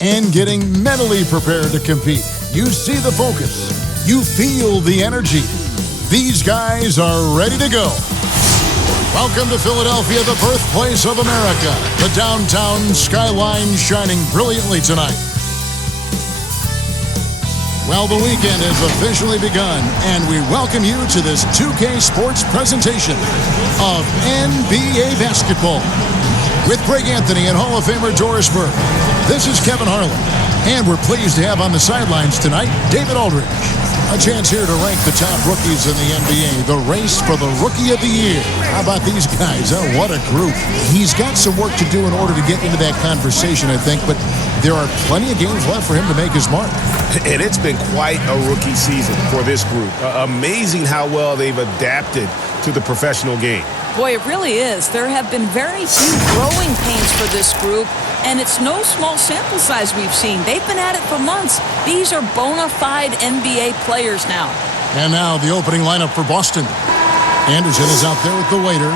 and getting mentally prepared to compete. You see the focus. You feel the energy. These guys are ready to go. Welcome to Philadelphia, the birthplace of America. The downtown skyline shining brilliantly tonight. Well, the weekend has officially begun, and we welcome you to this 2K Sports presentation of NBA basketball. With Greg Anthony and Hall of Famer Doris Burke, this is Kevin Harlan, and we're pleased to have on the sidelines tonight David Aldridge. A chance here to rank the top rookies in the NBA, the race for the Rookie of the Year. How about these guys? Oh, what a group. He's got some work to do in order to get into that conversation, I think, but there are plenty of games left for him to make his mark. And it's been quite a rookie season for this group. Amazing how well they've adapted to the professional game. Boy, it really is. There have been very few growing pains for this group, and it's no small sample size we've seen. They've been at it for months. These are bona fide NBA players now. And now the opening lineup for Boston. Anderson is out there with the waiter.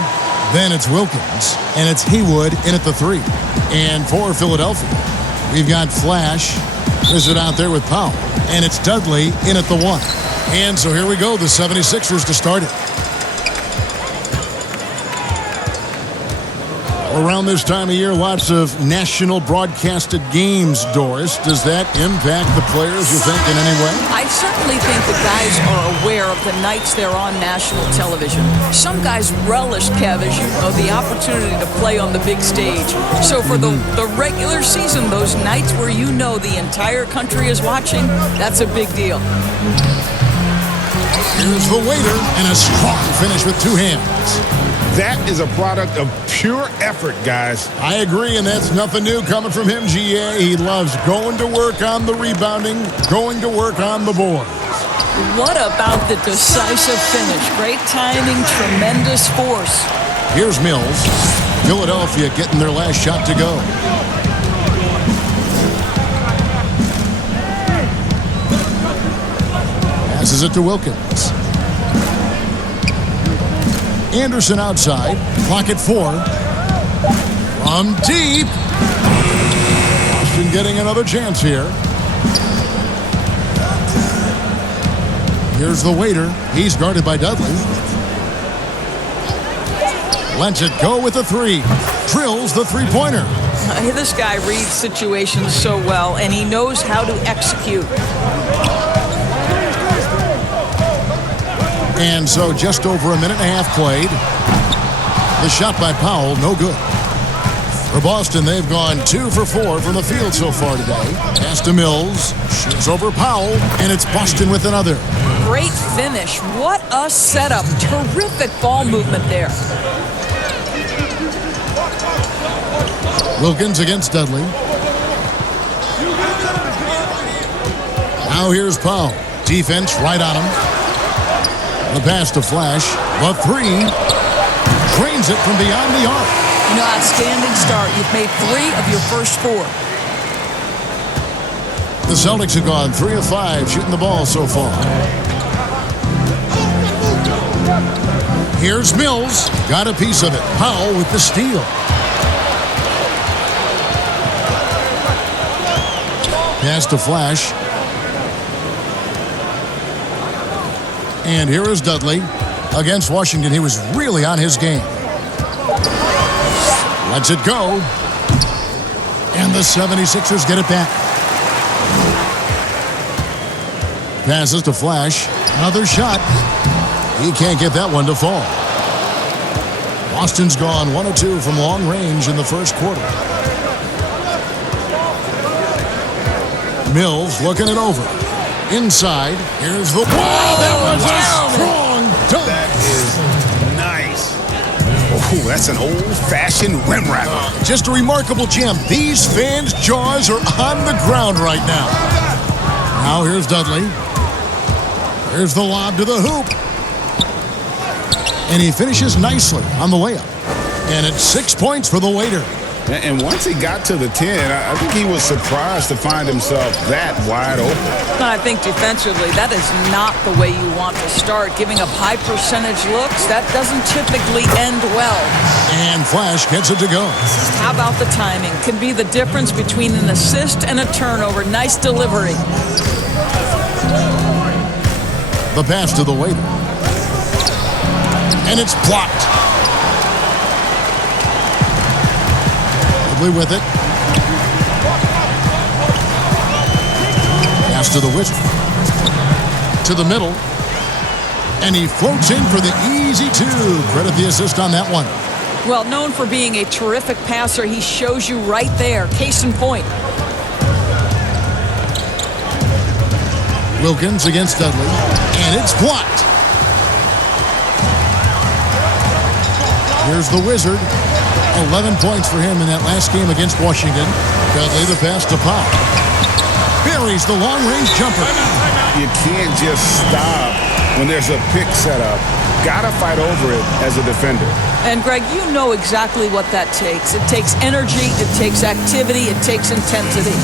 Then it's Wilkins, and it's Haywood in at the 3. And for Philadelphia, we've got Flash. Is it out there with Powell? And it's Dudley in at the 1. And so here we go, the 76ers to start it. Around this time of year, lots of national broadcasted games, Doris. Does that impact the players, you think, in any way? I certainly think the guys are aware of the nights they're on national television. Some guys relish, Kev, as you know, the opportunity to play on the big stage. So for the regular season, those nights where you know the entire country is watching, that's a big deal. Here's the waiter, and a strong finish with 2 hands. That is a product of pure effort, guys. I agree, and that's nothing new coming from him, GA. He loves going to work on the rebounding, going to work on the boards. What about the decisive finish? Great timing, tremendous force. Here's Mills. Philadelphia getting their last shot to go. Passes it to Wilkins. Anderson outside. Clock at 4. From deep. Boston getting another chance here. Here's the waiter. He's guarded by Dudley. Lets it go with the 3. Drills the three-pointer. This guy reads situations so well, and he knows how to execute. And so just over a minute and a half played. The shot by Powell, no good. For Boston, they've gone 2 for 4 from the field so far today. Pass to Mills. Shoots over Powell, and it's Boston with another. Great finish. What a setup. Terrific ball movement there. Wilkins against Dudley. Now here's Powell. Defense right on him. The pass to Flash. The 3. Drains it from beyond the arc. You know, outstanding start. You've made 3 of your first 4. The Celtics have gone 3 of 5 shooting the ball so far. Here's Mills. Got a piece of it. Powell with the steal. Pass to Flash. And here is Dudley. Against Washington, he was really on his game. Lets it go. And the 76ers get it back. Passes to Flash. Another shot. He can't get that one to fall. Boston's gone 1 of 2 from long range in the first quarter. Mills looking it over. Inside, here's the... Wow, that was a strong dunk. That is nice. Oh, that's an old-fashioned rim wrapper. Just a remarkable gem. These fans' jaws are on the ground right now. Now here's Dudley. Here's the lob to the hoop. And he finishes nicely on the layup. And it's 6 points for the waiter. And once he got to the 10, I think he was surprised to find himself that wide open. I think defensively, that is not the way you want to start. Giving up high percentage looks, that doesn't typically end well. And Flash gets it to go. How about the timing? Can be the difference between an assist and a turnover. Nice delivery. The pass to the waiter. And it's blocked. With it. Pass to the Wizard. To the middle. And he floats in for the easy two. Credit the assist on that one. Well, known for being a terrific passer, he shows you right there. Case in point. Wilkins against Dudley. And it's blocked. Here's the Wizard. 11 points for him in that last game against Washington. Dudley the pass to Pop. Buries the long-range jumper. You can't just stop when there's a pick set up. Gotta fight over it as a defender. And Greg, you know exactly what that takes. It takes energy, it takes activity, it takes intensity.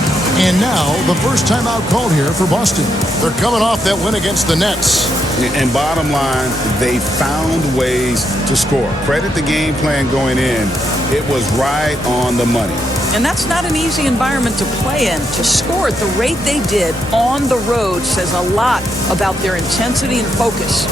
And now, the first timeout called here for Boston. They're coming off that win against the Nets. And bottom line, they found ways to score. Credit the game plan going in. It was right on the money. And that's not an easy environment to play in. To score at the rate they did on the road says a lot about their intensity and focus.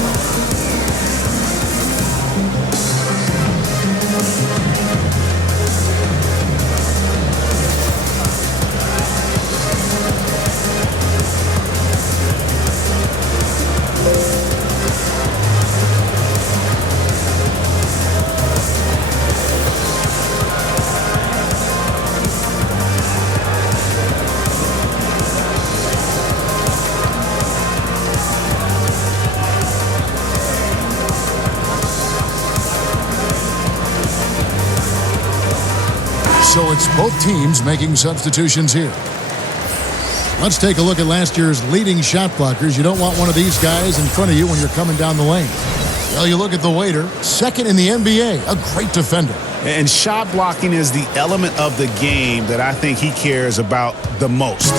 So it's both teams making substitutions here. Let's take a look at last year's leading shot blockers. You don't want one of these guys in front of you when you're coming down the lane. Well, you look at the waiter, second in the NBA, a great defender. And shot blocking is the element of the game that I think he cares about the most.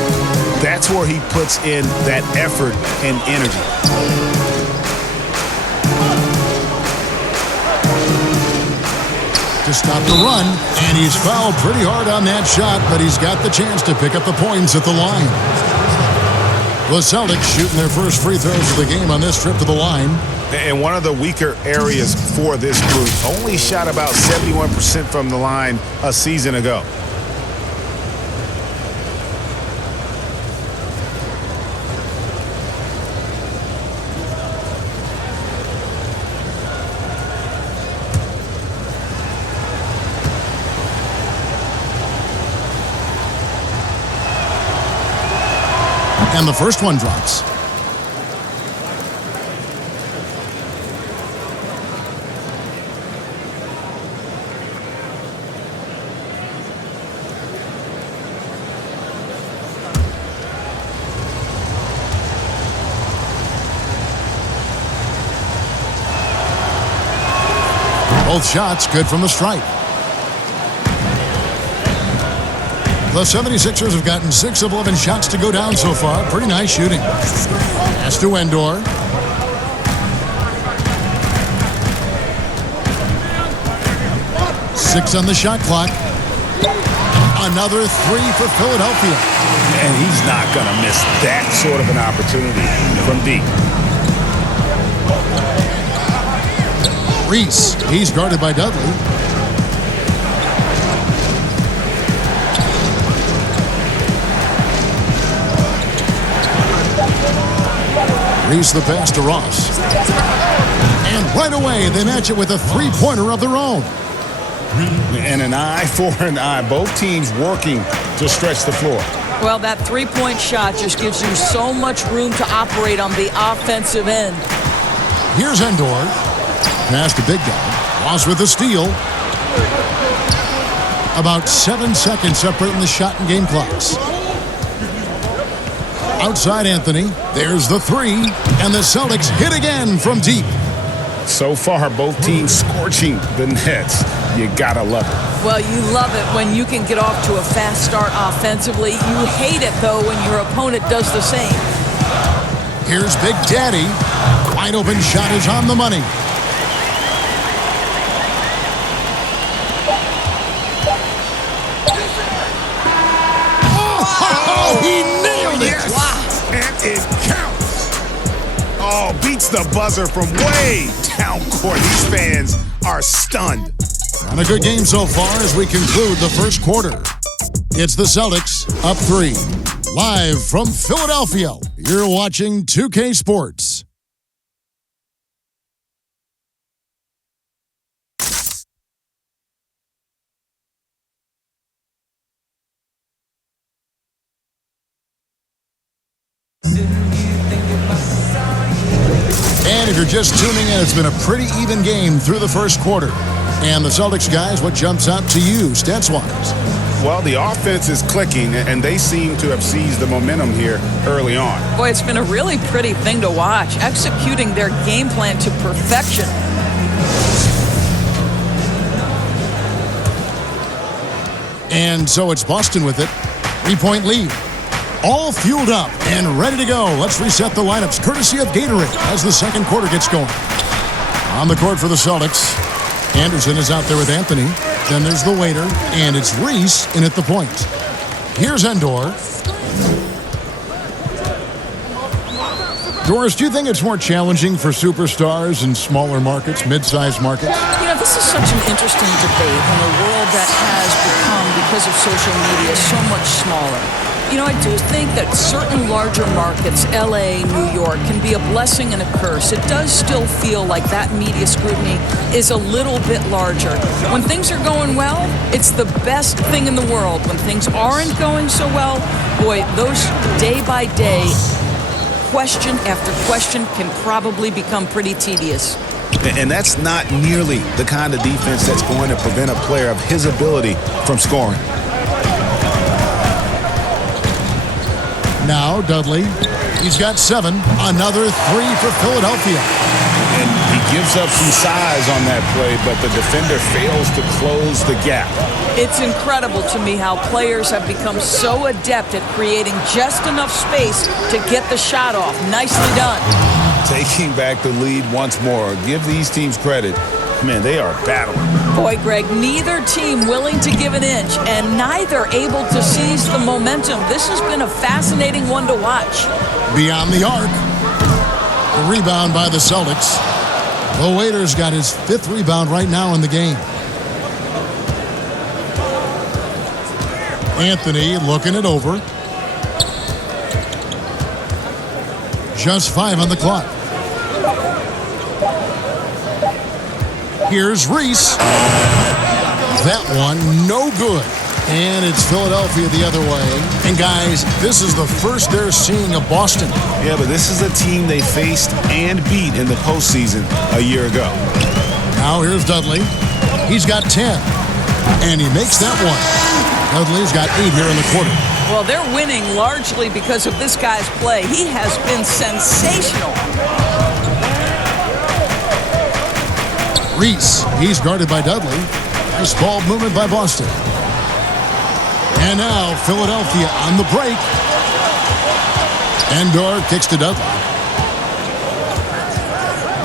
That's where he puts in that effort and energy. To stop the run, and he's fouled pretty hard on that shot, but he's got the chance to pick up the points at the line. The Celtics shooting their first free throws of the game on this trip to the line. And one of the weaker areas for this group, only shot about 71% from the line a season ago. And the first one drops. Both shots good from the stripe. The 76ers have gotten 6 of 11 shots to go down so far. Pretty nice shooting. Pass to Endor. Six on the shot clock. Another three for Philadelphia. And he's not going to miss that sort of an opportunity from deep. Reese, he's guarded by Dudley. Reese the pass to Ross. And right away, they match it with a three-pointer of their own. And an eye for an eye. Both teams working to stretch the floor. Well, that three-point shot just gives you so much room to operate on the offensive end. Here's Endor. Pass to big guy. Ross with the steal. About 7 seconds separating the shot and game clocks. Outside Anthony. There's the three. And the Celtics hit again from deep. So far, both teams scorching the Nets. You gotta love it. Well, you love it when you can get off to a fast start offensively. You hate it, though, when your opponent does the same. Here's Big Daddy. Wide open shot is on the money. Oh, he nailed it! Yes. Wow. And it counts. Oh, beats the buzzer from way down court. These fans are stunned. And a good game so far as we conclude the first quarter. It's the Celtics up 3. Live from Philadelphia, you're watching 2K Sports. And if you're just tuning in, it's been a pretty even game through the first quarter. And the Celtics guys, what jumps out to you, stats-wise? Well, the offense is clicking, and they seem to have seized the momentum here early on. Boy, it's been a really pretty thing to watch, executing their game plan to perfection. And so it's Boston with it. 3-point lead. All fueled up and ready to go. Let's reset the lineups, courtesy of Gatorade, as the second quarter gets going. On the court for the Celtics, Anderson is out there with Anthony. Then there's the waiter, and it's Reese in at the point. Here's Endor. Doris, do you think it's more challenging for superstars in smaller markets, mid-sized markets? You know, this is such an interesting debate in a world that has become, because of social media, so much smaller. You know, I do think that certain larger markets, LA, New York, can be a blessing and a curse. It does still feel like that media scrutiny is a little bit larger. When things are going well, it's the best thing in the world. When things aren't going so well, boy, those day-by-day, question after question can probably become pretty tedious. And that's not nearly the kind of defense that's going to prevent a player of his ability from scoring. Now Dudley, he's got 7. Another 3 for Philadelphia. And he gives up some size on that play, but the defender fails to close the gap. It's incredible to me how players have become so adept at creating just enough space to get the shot off. Nicely done. Taking back the lead once more. Give these teams credit. Man, they are battling. Boy, Greg, neither team willing to give an inch and neither able to seize the momentum. This has been a fascinating one to watch. Beyond the arc. The rebound by the Celtics. The Waiter's got his 5th rebound right now in the game. Anthony looking it over. Just 5 on the clock. Here's Reese. That one, no good. And it's Philadelphia the other way. And guys, this is the first they're seeing of Boston. Yeah, but this is a team they faced and beat in the postseason a year ago. Now here's Dudley. He's got 10. And he makes that one. Dudley's got 8 here in the quarter. Well, they're winning largely because of this guy's play. He has been sensational. Reese, he's guarded by Dudley. Nice ball movement by Boston. And now Philadelphia on the break. Endor kicks to Dudley.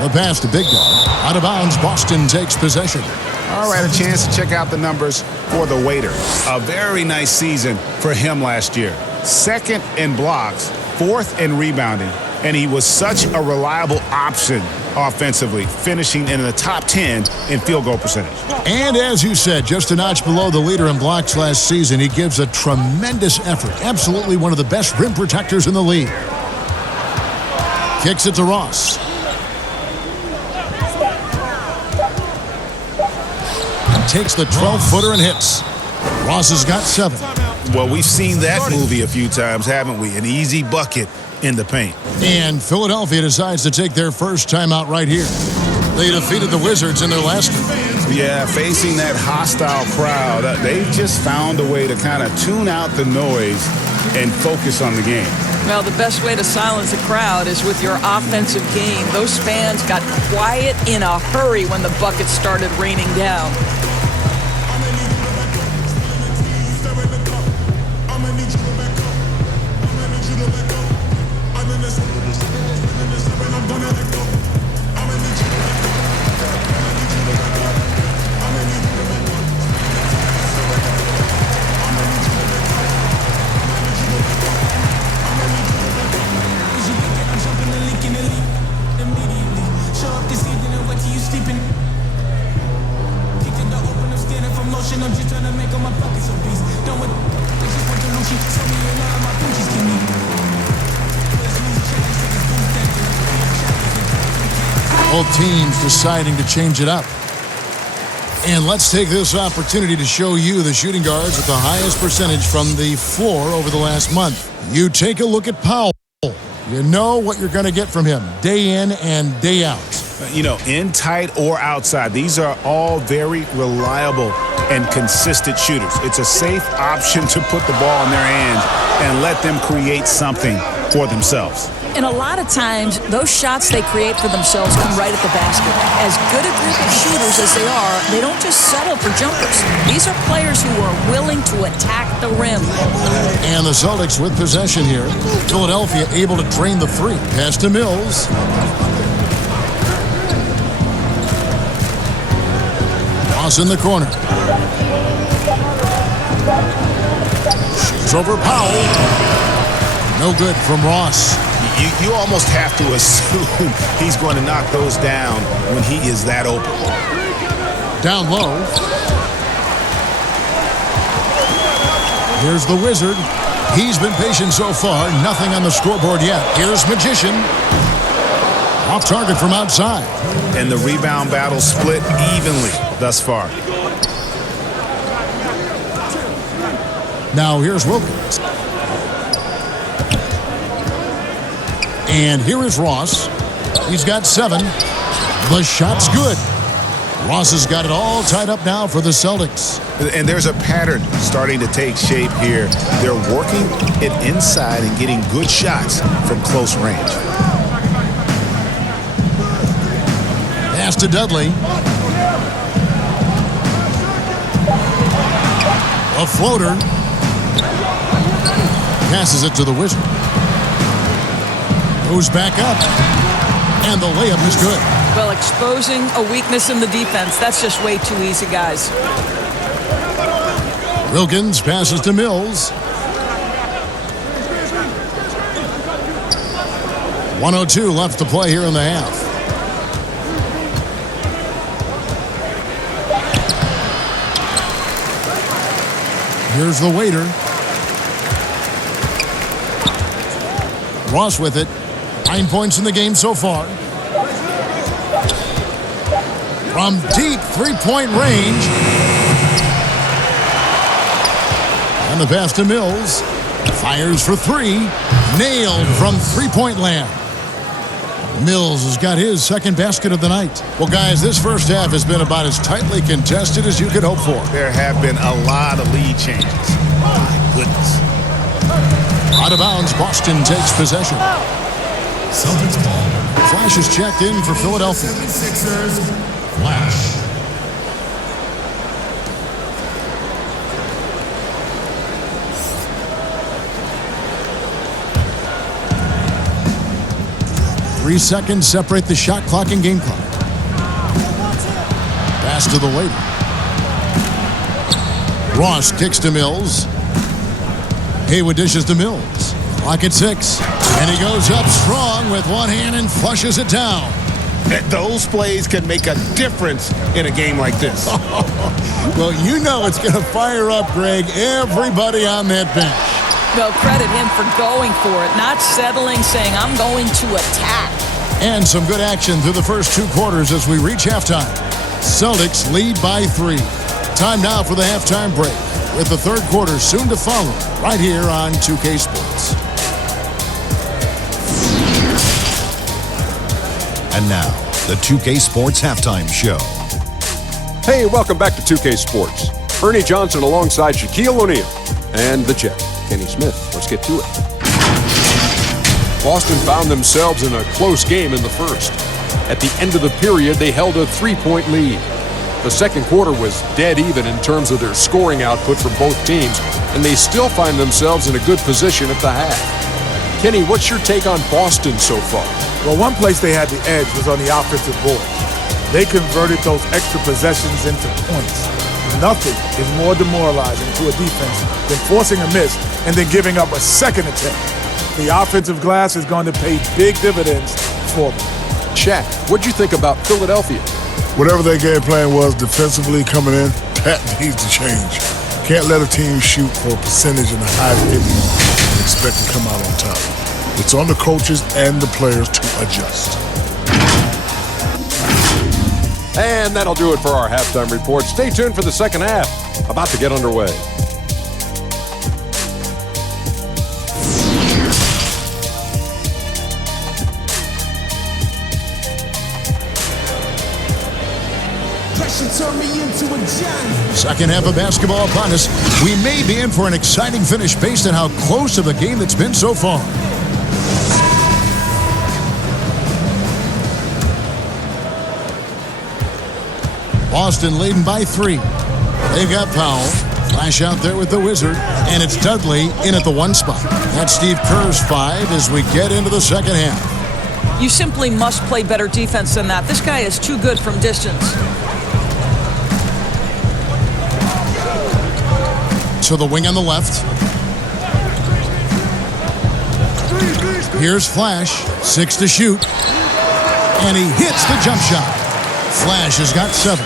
The pass to Big Dog. Out of bounds, Boston takes possession. All right, a chance to check out the numbers for the Waiter. A very nice season for him last year. 2nd in blocks, 4th in rebounding, and he was such a reliable option offensively, finishing in the top 10 in field goal percentage. And as you said, just a notch below the leader in blocks last season, he gives a tremendous effort. Absolutely one of the best rim protectors in the league. Kicks it to Ross. Takes the 12-footer and hits. Ross has got 7. Well, we've seen that movie a few times, haven't we? An easy bucket in the paint. And Philadelphia decides to take their first timeout right here. They defeated the Wizards in their last game. Yeah, facing that hostile crowd, they've just found a way to kind of tune out the noise and focus on the game. Well, the best way to silence a crowd is with your offensive game. Those fans got quiet in a hurry when the buckets started raining down. Both teams deciding to change it up. And let's take this opportunity to show you the shooting guards with the highest percentage from the floor over the last month. You take a look at Powell. You know what you're going to get from him day in and day out. You know, in tight or outside, these are all very reliable and consistent shooters. It's a safe option to put the ball in their hands and let them create something for themselves. And a lot of times, those shots they create for themselves come right at the basket. As good a group of shooters as they are, they don't just settle for jumpers. These are players who are willing to attack the rim. And the Celtics with possession here. Philadelphia able to drain the three. Pass to Mills. Ross in the corner. Shoots over Powell. No good from Ross. You almost have to assume he's going to knock those down when he is that open. Down low. Here's the Wizard. He's been patient so far. Nothing on the scoreboard yet. Here's Magician. Off target from outside. And the rebound battle split evenly thus far. Now here's Wilkins. And here is Ross. He's got 7. The shot's good. Ross has got it all tied up now for the Celtics. And there's a pattern starting to take shape here. They're working it inside and getting good shots from close range. Pass to Dudley. A floater. Passes it to the Wizard. Goes back up. And the layup is good. Well, exposing a weakness in the defense, that's just way too easy, guys. Wilkins passes to Mills. 1:02 left to play here in the half. Here's the waiter. Ross with it. 9 points in the game so far. From deep three-point range. And the pass to Mills. Fires for 3. Nailed from three-point land. Mills has got his second basket of the night. Well, guys, this first half has been about as tightly contested as you could hope for. There have been a lot of lead changes. My goodness. Out of bounds, Boston takes possession. Celtics ball. Flash is checked in for Philadelphia. 76ers, Flash. Three seconds separate the shot clock and game clock. Pass to the waiter. Ross kicks to Mills. Haywood dishes to Mills. Clock at 6. And he goes up strong with one hand and flushes it down. Those plays can make a difference in a game like this. Well, you know it's going to fire up, Greg, everybody on that bench. Well, credit him for going for it, not settling, saying, I'm going to attack. And some good action through the first 2 quarters as we reach halftime. Celtics lead by 3. Time now for the halftime break, with the third quarter soon to follow, right here on 2K Sports. And now, the 2K Sports Halftime Show. Hey, welcome back to 2K Sports. Ernie Johnson alongside Shaquille O'Neal. And the check, Kenny Smith. Let's get to it. Boston found themselves in a close game in the first. At the end of the period, they held a 3-point lead. The second quarter was dead even in terms of their scoring output from both teams, and they still find themselves in a good position at the half. Kenny, what's your take on Boston so far? Well, one place they had the edge was on the offensive board. They converted those extra possessions into points. Nothing is more demoralizing to a defense than forcing a miss and then giving up a second attempt. The offensive glass is going to pay big dividends for them. Shaq, what'd you think about Philadelphia? Whatever their game plan was defensively coming in, that needs to change. Can't let a team shoot for a percentage in the high 50s and expect to come out on top. It's on the coaches and the players to adjust. And that'll do it for our halftime report. Stay tuned for the second half, about to get underway. Second half of basketball upon us. We may be in for an exciting finish based on how close of a game it's been so far. Boston leading by 3. They've got Powell. Flash out there with the Wizard. And it's Dudley in at the 1 spot. That's Steve Kerr's 5 as we get into the second half. You simply must play better defense than that. This guy is too good from distance. To the wing on the left. Here's Flash. 6 to shoot. And he hits the jump shot. Flash has got 7.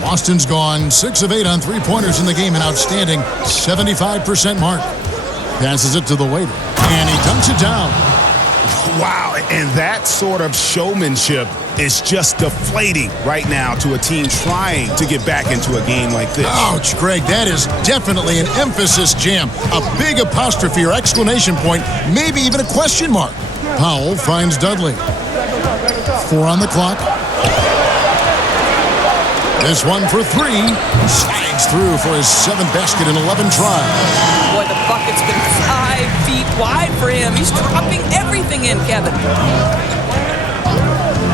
Boston's gone 6 of 8 on three-pointers in the game, an outstanding 75% mark. Passes it to the waiter, and he dunks it down. Wow, and that sort of showmanship is just deflating right now to a team trying to get back into a game like this. Ouch, Greg, that is definitely an emphasis jam. A big apostrophe or exclamation point, maybe even a question mark. Powell finds Dudley. 4 on the clock. This one for 3. Slides through for his 7th basket in 11 tries. Boy, the bucket's been 5 feet wide for him. He's dropping everything in, Kevin.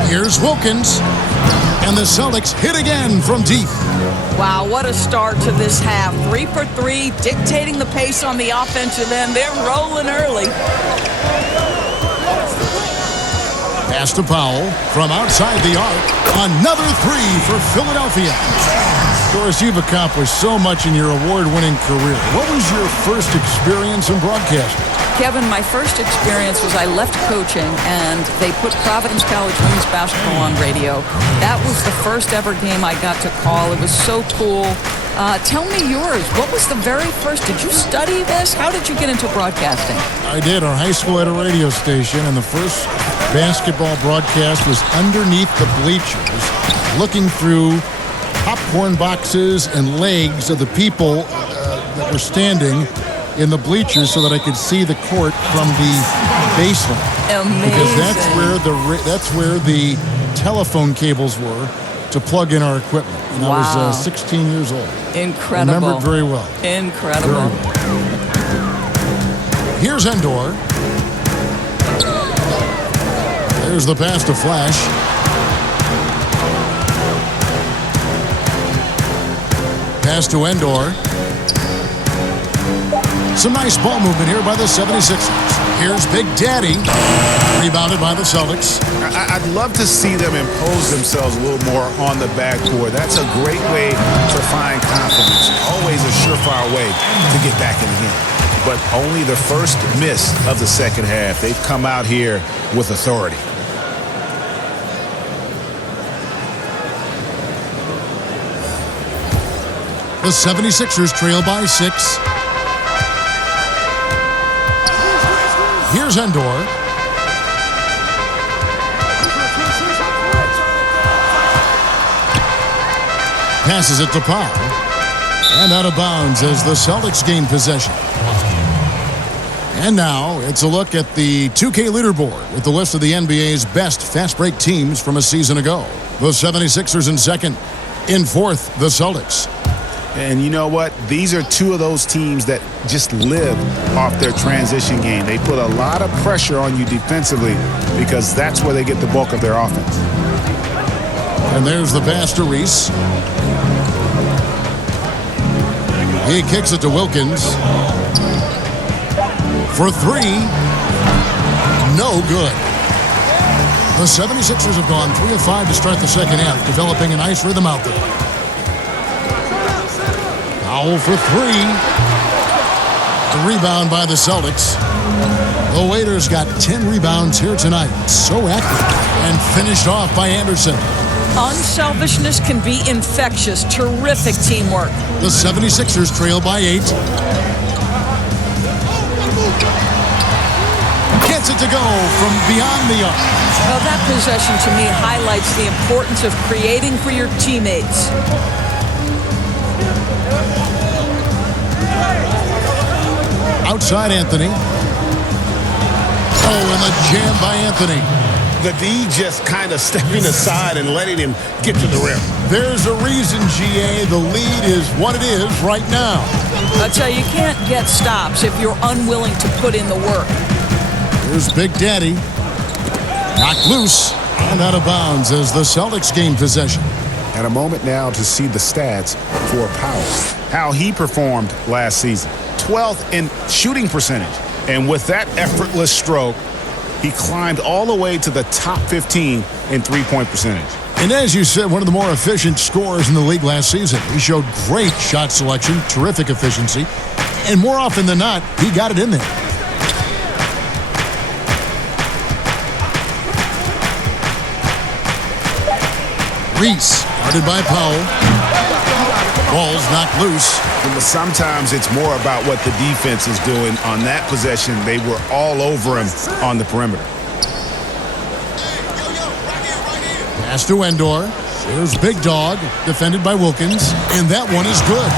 Here's Wilkins. And the Celtics hit again from deep. Wow, what a start to this half. 3 for 3, dictating the pace on the offensive end. They're rolling early. Pass to Powell from outside the arc. Another 3 for Philadelphia. Of course, you've accomplished so much in your award-winning career. What was your first experience in broadcasting? Kevin, my first experience was I left coaching and they put Providence College women's basketball on radio. That was the first ever game I got to call. It was so cool. Tell me yours. What was the very first? Did you study this? How did you get into broadcasting? I did. Our high school had a radio station, and the first basketball broadcast was underneath the bleachers, looking through popcorn boxes and legs of the people that were standing in the bleachers so that I could see the court from the baseline. Amazing. Because that's where the telephone cables were to plug in our equipment. And wow. I was 16 years old. Incredible. Remember it very well. Incredible. Very well. Here's Endor. There's the pass to Flash. Pass to Endor. Some nice ball movement here by the 76ers. Here's Big Daddy. Rebounded by the Celtics. I'd love to see them impose themselves a little more on the backcourt. That's a great way to find confidence. Always a surefire way to get back in the game. But only the first miss of the second half. They've come out here with authority. The 76ers trail by 6. Here's Endor. Passes it to Powell. And out of bounds as the Celtics gain possession. And now it's a look at the 2K leaderboard with the list of the NBA's best fast break teams from a season ago. The 76ers in second. In fourth, the Celtics. And you know what? These are two of those teams that just live off their transition game. They put a lot of pressure on you defensively because that's where they get the bulk of their offense. And there's the pass to Reese. He kicks it to Wilkins. For 3. No good. The 76ers have gone 3 of 5 to start the second half, developing a nice rhythm out there. Powell for 3. The rebound by the Celtics. The Waiters got 10 rebounds here tonight. So active. And finished off by Anderson. Unselfishness can be infectious. Terrific teamwork. The 76ers trail by 8. Gets it to go from beyond the arc. Well, that possession to me highlights the importance of creating for your teammates. Outside Anthony. Oh, and the jam by Anthony. The D just kind of stepping aside and letting him get to the rim. There's a reason, GA, the lead is what it is right now. I'll tell you, you can't get stops if you're unwilling to put in the work. Here's Big Daddy. Knocked loose and out of bounds as the Celtics gain possession. And a moment now to see the stats for Powell. How he performed last season. 12th in shooting percentage. And with that effortless stroke, he climbed all the way to the top 15 in three-point percentage. And as you said, one of the more efficient scorers in the league last season. He showed great shot selection, terrific efficiency, and more often than not, he got it in there. Reese, guarded by Powell. Ball's knocked loose. But sometimes it's more about what the defense is doing on that possession. They were all over him on the perimeter. Pass to Endor. There's Big Dog, defended by Wilkins, and that one is good.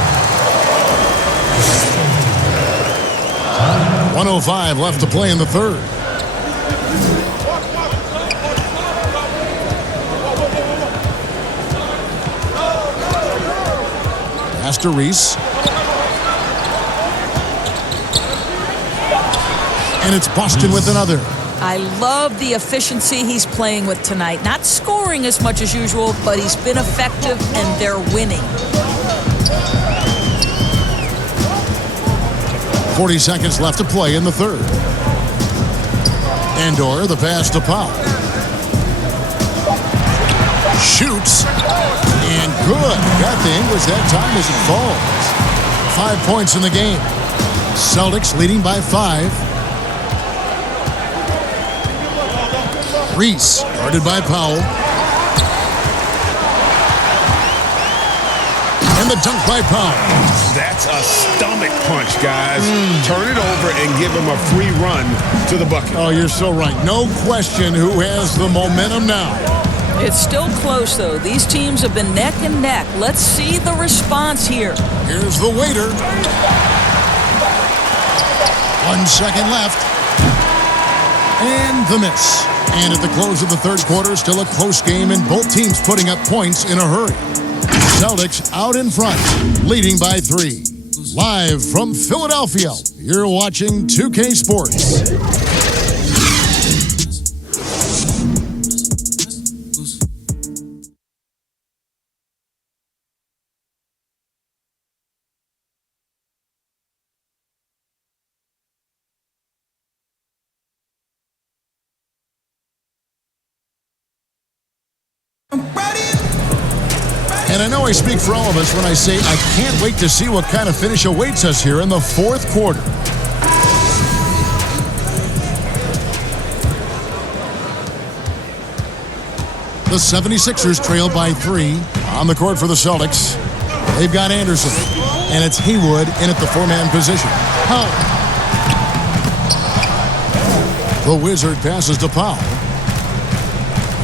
1:05 left to play in the third. Pass to Reese. And it's Boston with another. I love the efficiency he's playing with tonight. Not scoring as much as usual, but he's been effective and they're winning. 40 seconds left to play in the third. Endor, the pass to Powell. Shoots. And good. Got the English that time as it falls. 5 points in the game. Celtics leading by 5. Reese, guarded by Powell. And the dunk by Powell. That's a stomach punch, guys. Turn it over and give him a free run to the bucket. Oh, you're so right. No question who has the momentum now. It's still close, though. These teams have been neck and neck. Let's see the response here. Here's the waiter. 1 second left. And the miss. And at the close of the third quarter, still a close game and both teams putting up points in a hurry. Celtics out in front, leading by 3. Live from Philadelphia, you're watching 2K Sports. And I know I speak for all of us when I say I can't wait to see what kind of finish awaits us here in the fourth quarter. The 76ers trail by 3 on the court for the Celtics. They've got Anderson, and it's Haywood in at the 4-man position. Powell. The Wizard passes to Powell.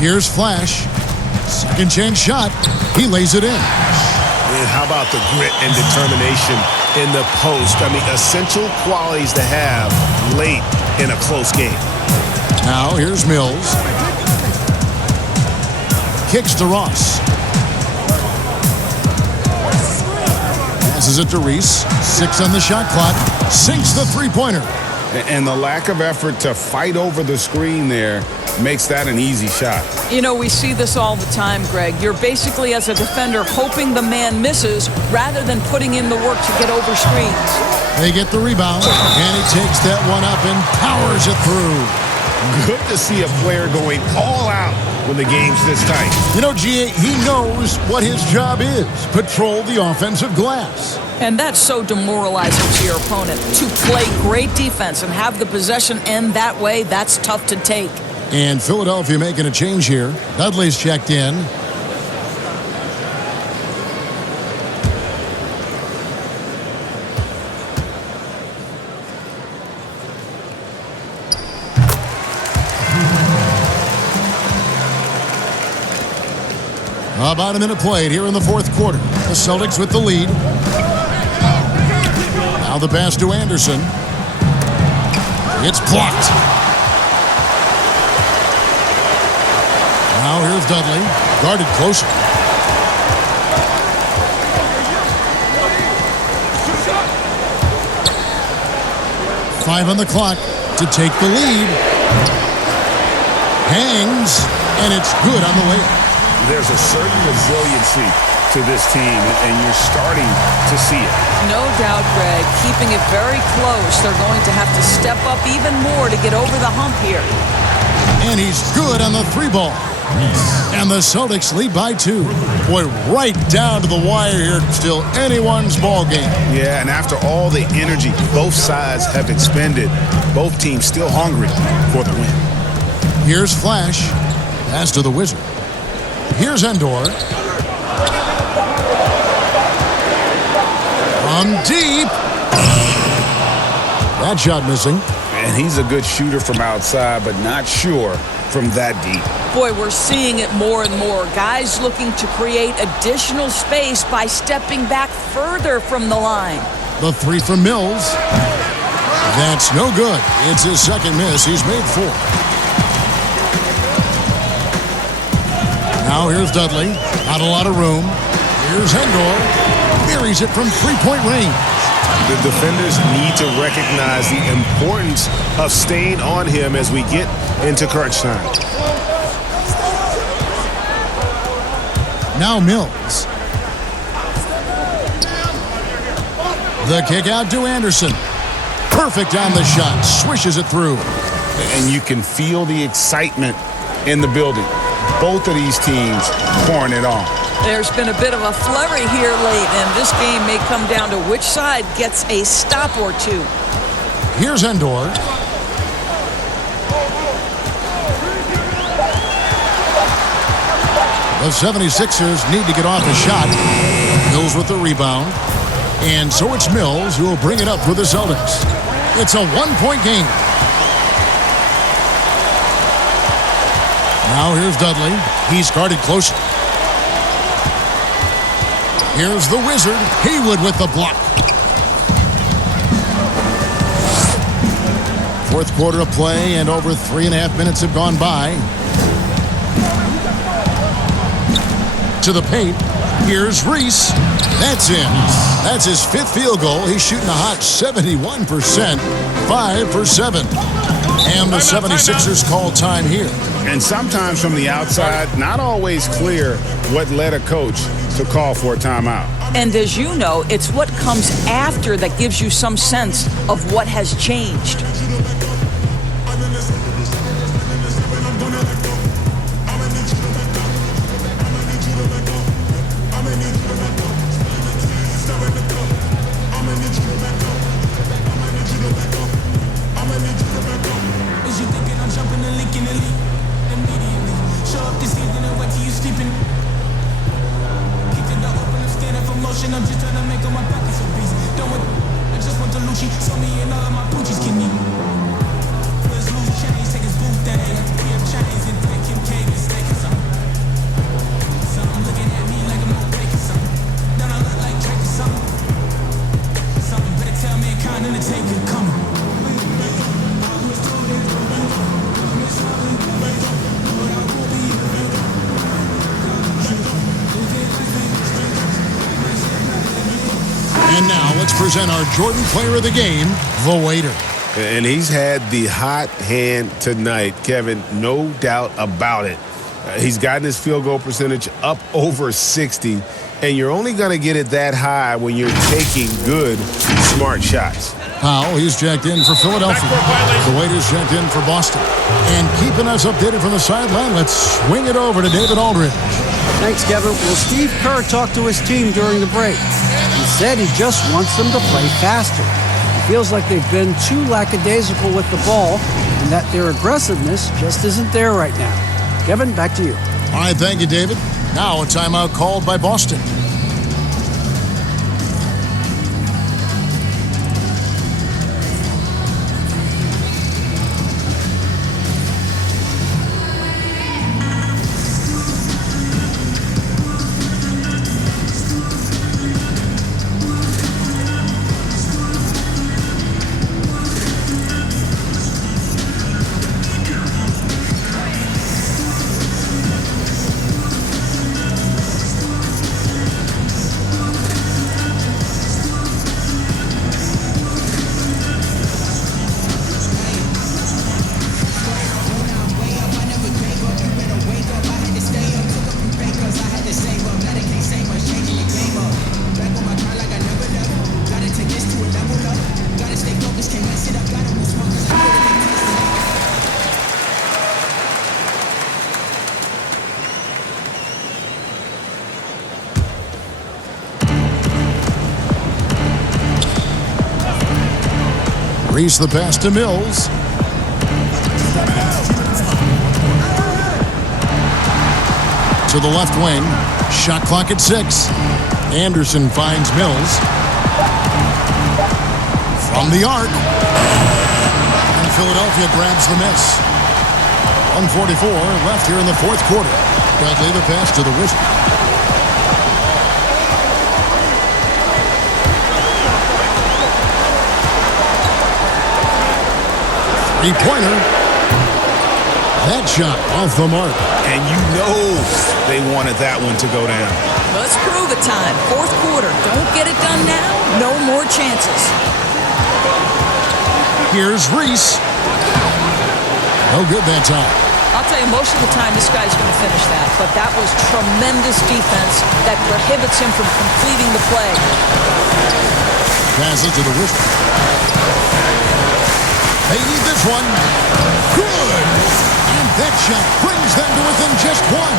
Here's Flash. Second chance shot. He lays it in. And how about the grit and determination in the post? I mean, essential qualities to have late in a close game. Now, here's Mills. Kicks to Ross. Passes it to Reese. 6 on the shot clock. Sinks the three-pointer. And the lack of effort to fight over the screen there makes that an easy shot. You know, we see this all the time, Greg. You're basically, as a defender, hoping the man misses rather than putting in the work to get over screens. They get the rebound, and he takes that one up and powers it through. Good to see a player going all out when the game's this tight. You know, GA, he knows what his job is. Patrol the offensive glass. And that's so demoralizing to your opponent. To play great defense and have the possession end that way, that's tough to take. And Philadelphia making a change here. Dudley's checked in. About a minute played here in the fourth quarter. The Celtics with the lead. Now the pass to Anderson. It's blocked. Now here's Dudley. Guarded closer. Five on the clock to take the lead. Hangs, and it's good on the way. There's a certain resiliency to this team, and you're starting to see it. No doubt, Greg. Keeping it very close. They're going to have to step up even more to get over the hump here. And he's good on the three ball. And the Celtics lead by 2. Boy, right down to the wire here. Still anyone's ball game. Yeah, and after all the energy both sides have expended, both teams still hungry for the win. Here's Flash. Pass to the Wizard. Here's Endor. From deep. That shot missing. And he's a good shooter from outside, but not sure from that deep. Boy, we're seeing it more and more. Guys looking to create additional space by stepping back further from the line. The three from Mills. That's no good. It's his second miss. He's made 4. Now here's Dudley. Not a lot of room. Here's Endor. Buries it from three-point range. The defenders need to recognize the importance of staying on him as we get into crunch time. Now Mills. The kick out to Anderson. Perfect on the shot. Swishes it through. And you can feel the excitement in the building. Both of these teams pouring it on. There's been a bit of a flurry here late, and this game may come down to which side gets a stop or two. Here's Endor. The 76ers need to get off the shot. Mills with the rebound. And so it's Mills who will bring it up for the Celtics. It's a one-point game. Now here's Dudley. He's guarded closer. Here's the Wizard. Haywood with the block. Fourth quarter of play, and over 3.5 minutes have gone by. To the paint. Here's Reese. That's in. That's his 5th field goal. He's shooting a hot 71%. 5 for 7. And the 76ers call time here. And sometimes from the outside, not always clear what led a coach to call for a timeout. And as you know, it's what comes after that gives you some sense of what has changed. And now let's present our Jordan Player of the Game, the Waiter. And he's had the hot hand tonight, Kevin, no doubt about it. He's gotten his field goal percentage up over 60, and you're only going to get it that high when you're taking good, smart shots. Powell, he's checked in for Philadelphia. The Waiter's checked in for Boston. And keeping us updated from the sideline, let's swing it over to David Aldridge. Thanks, Kevin. Well, Steve Kerr talked to his team during the break. He said he just wants them to play faster. He feels like they've been too lackadaisical with the ball and that their aggressiveness just isn't there right now. Kevin, back to you. All right, thank you, David. Now a timeout called by Boston. Reese the pass to Mills. To the left wing. Shot clock at 6. Anderson finds Mills. From the arc. And Philadelphia grabs the miss. 1:44 left here in the fourth quarter. Bradley the pass to the Wizard. Three-pointer. That shot off the mark. And you know they wanted that one to go down. Let's prove it time. Fourth quarter. Don't get it done now. No more chances. Here's Reese. No good that time. I'll tell you, most of the time this guy's going to finish that. But that was tremendous defense that prohibits him from completing the play. Pass it to the Wizard. They need this one. Good. And that shot brings them to within just one.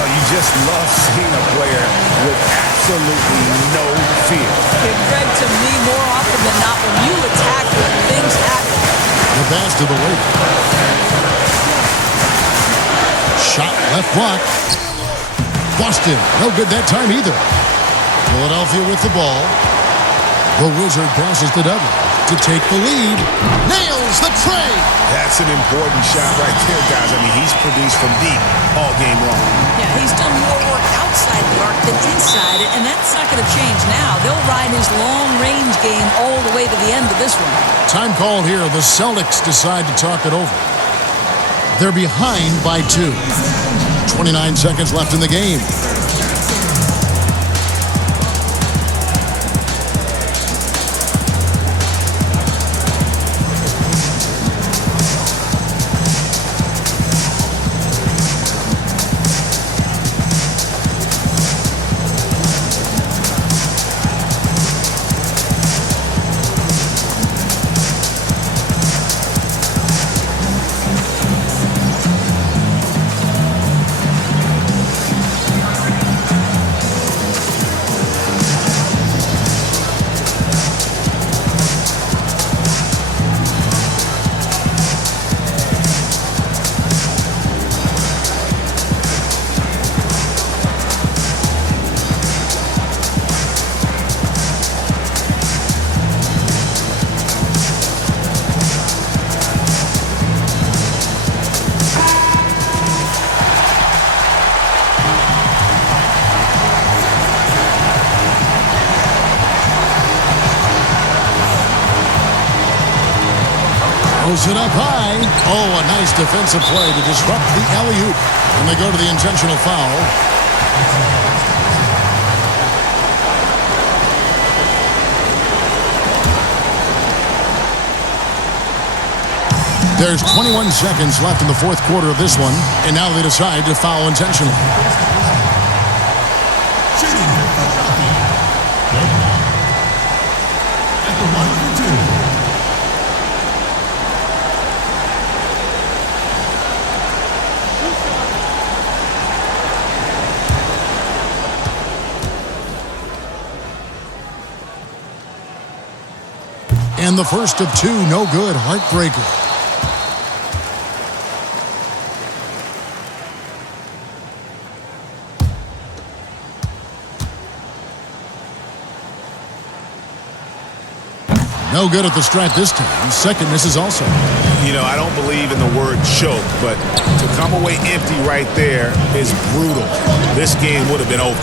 Oh, you just love seeing a player with absolutely no fear. It read to me more often than not when you attack when things happen. The pass to the Wizard. Shot left block. Busted. No good that time either. Philadelphia with the ball. The Wizard passes to Double to take the lead. Nails the tray. That's an important shot right there, guys. I mean, he's produced from deep all game long. Yeah, he's done more work outside the arc than inside it, and that's not going to change now. They'll ride his long-range game all the way to the end of this one. Time called here. The Celtics decide to talk it over. They're behind by 2. 29 seconds left in the game. Throws it up high. Oh, a nice defensive play to disrupt the alley-oop. And they go to the intentional foul. There's 21 seconds left in the fourth quarter of this one, and now they decide to foul intentionally. And the first of 2, no good, heartbreaker. No good at the stripe this time. Second misses also. You know, I don't believe in the word choke, but to come away empty right there is brutal. This game would have been over.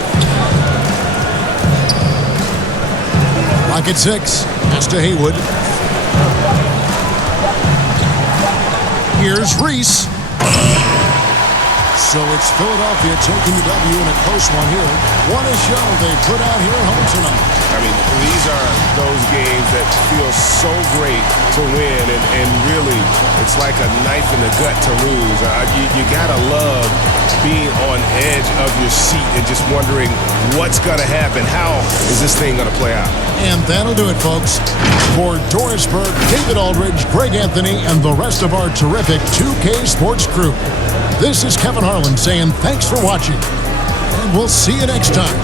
Lock at 6. Pass to Haywood. Here's Reese. So it's Philadelphia taking the W in a close one here. What a show they put out here at home tonight. I mean, these are those games that feel so great to win, and really, it's like a knife in the gut to lose. You gotta love being on edge of your seat and just wondering what's gonna happen. How is this thing gonna play out? And that'll do it, folks. For Doris Berg, David Aldridge, Greg Anthony, and the rest of our terrific 2K Sports crew, this is Kevin Harlan saying thanks for watching, and we'll see you next time.